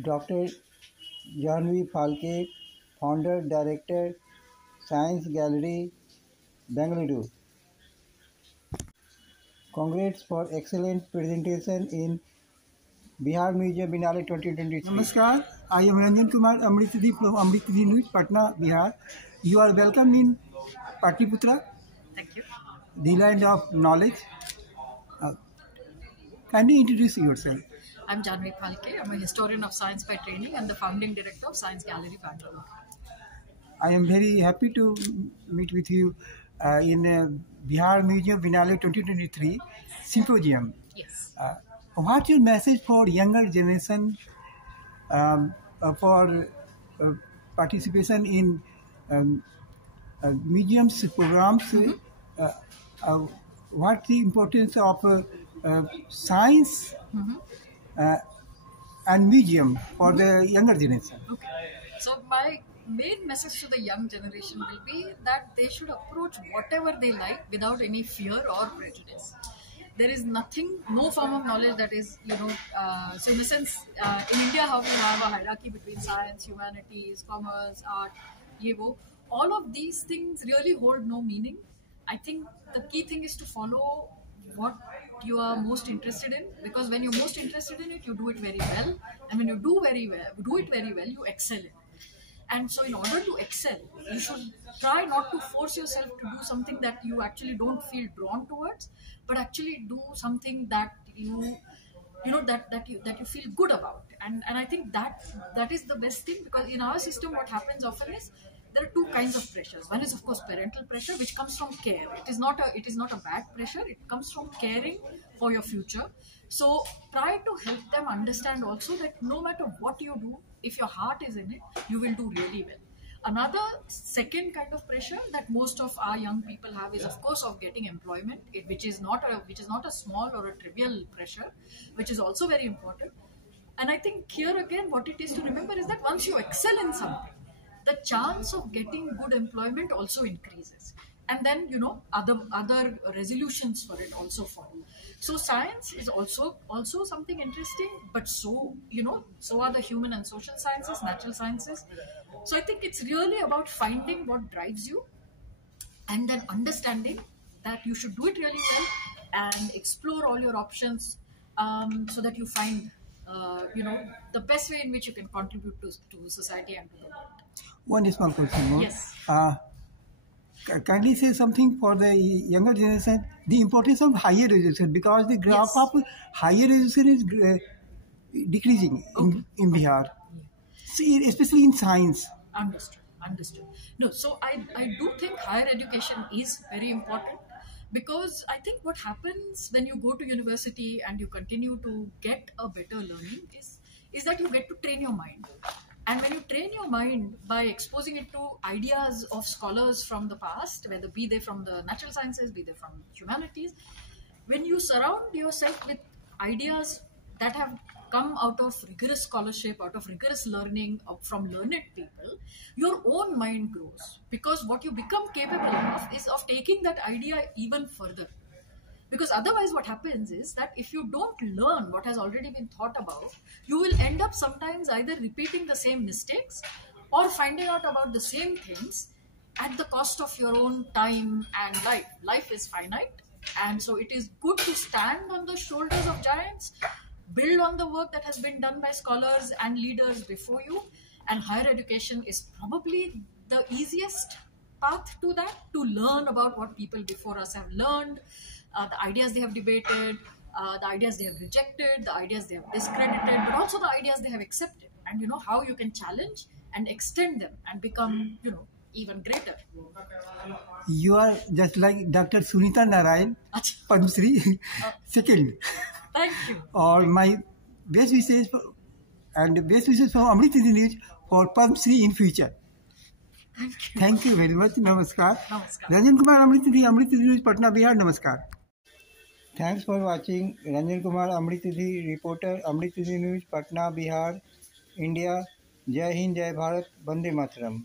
Dr. JAHNAVI PHALKEY, Founder Director, Science Gallery, Bengaluru. Congrats for excellent presentation in Bihar Museum Biennale 2023. Namaskar, I am Ranjan Kumar Amritadi from Amritadi News, Patna, Bihar. You are welcome in Patliputra. Thank you. The land of knowledge. Can you introduce yourself? I'm JAHNAVI PHALKEY. I'm a historian of science by training and the founding director of Science Gallery, Bangalore. I am very happy to meet with you in Bihar Museum Biennale 2023 Symposium. Yes. What's your message for younger generation for participation in museums programs? What's the importance of science and museum for the younger generation? Okay. So my main message to the young generation will be that they should approach whatever they like without any fear or prejudice. There is nothing, no form of knowledge that is, so in a sense, in India, how we have a hierarchy between science, humanities, commerce, art, all of these things really hold no meaning. I think the key thing is to follow what you are most interested in, because when you're most interested in it, you do it very well, and when you do it very well, you excel in it. And so in order to excel, you should try not to force yourself to do something that you actually don't feel drawn towards, but actually do something that you feel good about. And I think that is the best thing, because in our system what happens often is there are two kinds of pressures. One is of course parental pressure, which comes from care. It is not a bad pressure. It comes from caring for your future. So try to help them understand also that no matter what you do, if your heart is in it, you will do really well. Another second kind of pressure that most of our young people have is of course of getting employment, which is not a small or a trivial pressure, which is also very important. And I think here again what it is to remember is that once you excel in something, the chance of getting good employment also increases, and then other resolutions for it also follow. So science is also something interesting, but so are the human and social sciences, natural sciences. So I think it's really about finding what drives you, and then understanding that you should do it really well and explore all your options, so that you find the best way in which you can contribute to society and to the world. One small question. Yes. Kindly say something for the younger generation, the importance of higher education, because the graph of higher education is decreasing in Bihar, especially in science. Understood. No, so I do think higher education is very important, because I think what happens when you go to university and you continue to get a better learning is that you get to train your mind. And when you train your mind by exposing it to ideas of scholars from the past, whether be they from the natural sciences, be they from humanities, when you surround yourself with ideas that have come out of rigorous scholarship, out of rigorous learning from learned people, your own mind grows, because what you become capable of is of taking that idea even further. Because otherwise what happens is that if you don't learn what has already been thought about, you will end up sometimes either repeating the same mistakes or finding out about the same things at the cost of your own time and life. Life is finite, and so it is good to stand on the shoulders of giants, build on the work that has been done by scholars and leaders before you, and higher education is probably the easiest path to that, to learn about what people before us have learned, the ideas they have debated, the ideas they have rejected, the ideas they have discredited, but also the ideas they have accepted, and how you can challenge and extend them and become even greater. You are just like Dr. Sunita Narayan, Padma Shri, second. Thank you. Or my best wishes from Amritadi News for Padma Shri in future. Thank you. Thank you very much. Namaskar. Namaskar. Ranjan Kumar Amritadi News, Patna, Bihar. Namaskar. Thanks for watching. Ranjan Kumar Amritadi, reporter, Amritadi News, Patna, Bihar, India. Jai Hind, Jai Bharat, Vande Mataram.